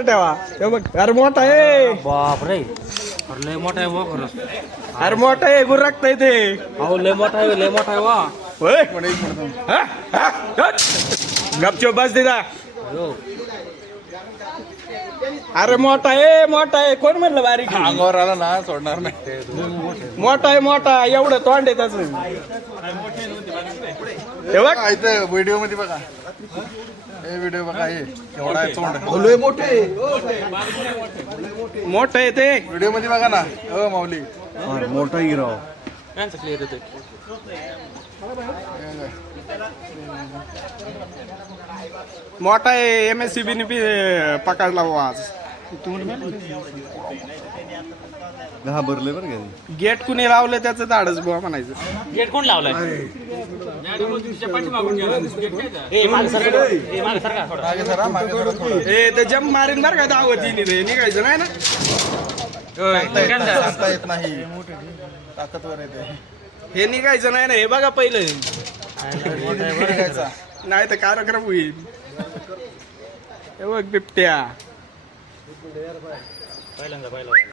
वर ठेवा. हे बघ अरे मोठा आहे. बाप रे अरे लय मोठा आहे वा खरंच अरे मोठा आहे गुरकता अहो लय मोठा आहे लय मोठा आहे वा. होय? हा? हा? हट. गपचूप बस दिदा हो. अरे मोठा आहे मोठा आहे. कोण म्हणलं बारीक? आहे? अंगावर आला ना सोडणार नाही. मोठा आहे मोठा. एवढं तोंड आहे त्याच हे बघ. इथं व्हिडिओमध्ये बघा. हे व्हिडिओ बघा हे. एवढा आहे तोंड. मोठं. आहे ते. व्हिडिओमध्ये बघा ना. हो माऊली. मोठा हिरो. यांचं clear येतंय. मोठा आहे एम एस सी बी पकडला आज. घाबरले बरं का गेट कुणी लावलं त्याचं धाडच बुवा म्हणायचं. गेट कोण लावलाय? ए, मागे सरका. ए, मागे थोडं. ए ते जम मारीन बरं का दावतीने रे निघायचं नाही ना? येत नाही, सांगता येत नाही. ताकदवर आहे ते. हे निघायचं नाही ना हे बघा पहिलं. नाही तर कार्यक्रम होईल. हे बघ बिबट्या. पहिल्यांदा पहिला